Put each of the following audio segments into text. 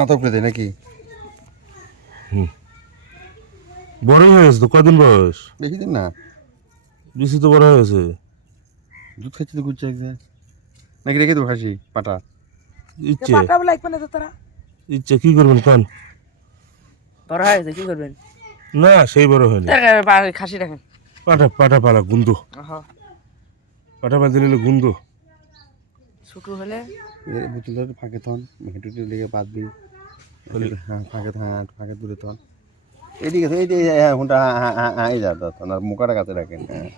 মাথা উপরে দেয় নাকি? বড় হয়ে গেছে তো কদিন বয়স দেখি দিন না। বেশি তো বড় হয়ে গেছে। দুধ খাচ্ছি তো গুচ্ছে একদম নাকি রেখে দেবো খাসি পাটা? ইচ্ছে। লাগবে না তো তারা? ইচ্ছে কি করবেন কান? বড় হয়ে গেছে কি করবেন? না সেই বড় হয়নি। খাসি রাখেন। পাটা পাটা পালা গুন্দো পাটা পা দিলে গুন্দো ছোট হলে? বুতুলটা ফাঁকে থন হেঁটুটু লেগে বাঁধবি হ্যাঁ ফাঁকে হ্যাঁ ফাঁকে দূরে থন। এদিকে তো এইদিকে হ্যাঁ হুনটা হ্যাঁ হ্যাঁ হ্যাঁ এই যা তখন আর মুখাটা কাছে রাখেন হ্যাঁ।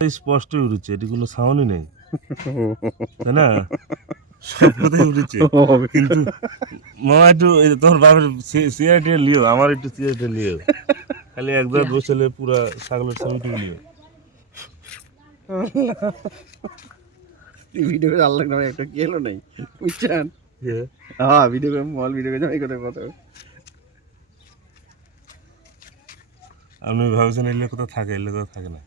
এই স্পষ্ট উঠেছে এটি কোনো সাউন্ডই নেই। তাই না? সব কথাই উঠেছে কিন্তু মামা একটু সিআইটি লিও আমার একটু সিআইটি লিও। খালি একবার বসলে পুরা ছাগলের লিও ভিডিও করে আল্লাহ নামে একটা কি এলো নাই। বুঝছেন? হ্যাঁ ভিডিও করে মল ভিডিও করে যাই করে কথা। আপনি ভাবছেন এলে কোথাও থাকে এলে কোথাও থাকে না।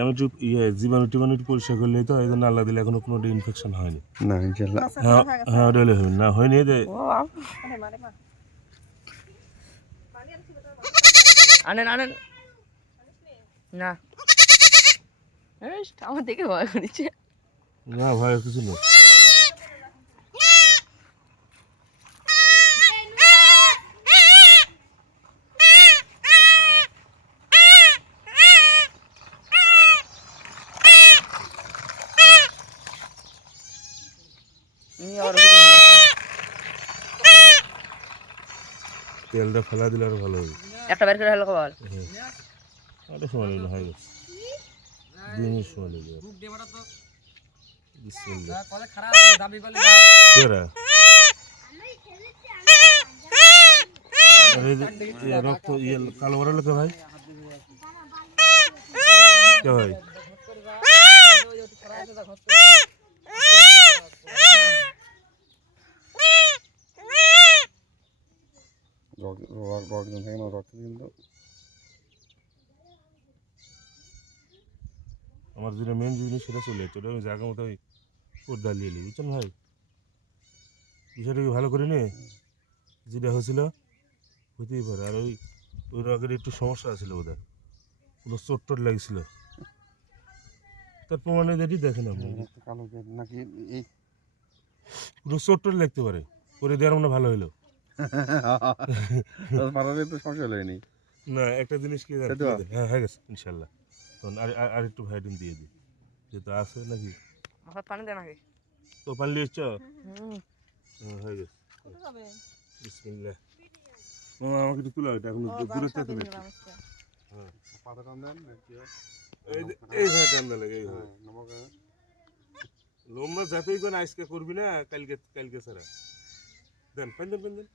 আমি একটু ইয়ে জীবাণু টিবাণু পরিষ্কার করলে তো এই জন্য আল্লাহ দিলে এখনও কোনো ইনফেকশন হয়নি। না ইনশাল্লাহ। হ্যাঁ হ্যাঁ ওটা হলে না হয়নি যে আনেন আনেন। না। এই, আমার দেখে ভয় করেছে। না ভয় কিছু যাচ্ছ। তেলটা ফেলা দিলে আরও ভালো হবে। একটা বের করে হলো কবার আরে সময় লাগল হয়ে যে ইয়ে রক্ত ইয়ে কালো বড় লোকে ভাই কে ভাই রক্ত রক্ত রক্ত আমার যেটা মেন জিনিস সেটা চলে যাচ্ছে। ওটা আমি জায়গা মতো পর্দা নিয়ে নিই বুঝছেন ভাই? বিষয়টা কি ভালো করে নে যেটা হয়েছিল হতেই পারে। আর ওই ওই রগের একটু সমস্যা আছিল বোধহয়। পুরো চোট টোট লাগছিল। তার প্রমাণে যেটি দেখেন আপনি রক্ত কালো নাকি এই? পুরো চোট টোট লাগতে পারে। করে দেওয়ার মনে ভালো হলো পাড়ালে তো সমস্যা হয়নি না একটা জিনিস কি? হ্যাঁ হয়ে গেছে ইনশাল্লাহ। তখন আর একটু ভাইটিন দিয়ে দিই যেহেতু আছে নাকি? আমার পানি দেন আগে। তো পারলি এসছ হ্যাঁ হয়ে গেছে। বিসমিল্লাহ। মামা আমাকে একটু তুলা এটা এখন দূরে থেকে তুলে হ্যাঁ। পাতা টান দেন হয়? এই ভাবে লাগে এই ভাবে। লম্বা যাতেই কোন আজকে করবি না কালকে কালকে ছাড়া। দেন পেন দেন পেন দেন।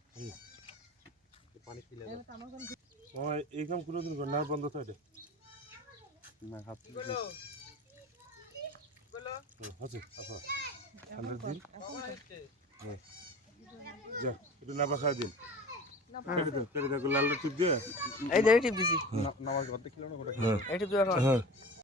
পানি এই কাম কোনোদিন না বন্ধ থাকে না হাত থেকে আছে আচ্ছা ঠান্ডা দিন। হ্যাঁ। যা একটু নাপা খাওয়া দিন। লাল টিপ দিয়ে। এই টিপ দিছি। নামাজ অর্ধেক ছিল না গোটা এই টিপ দেওয়ার হ্যাঁ।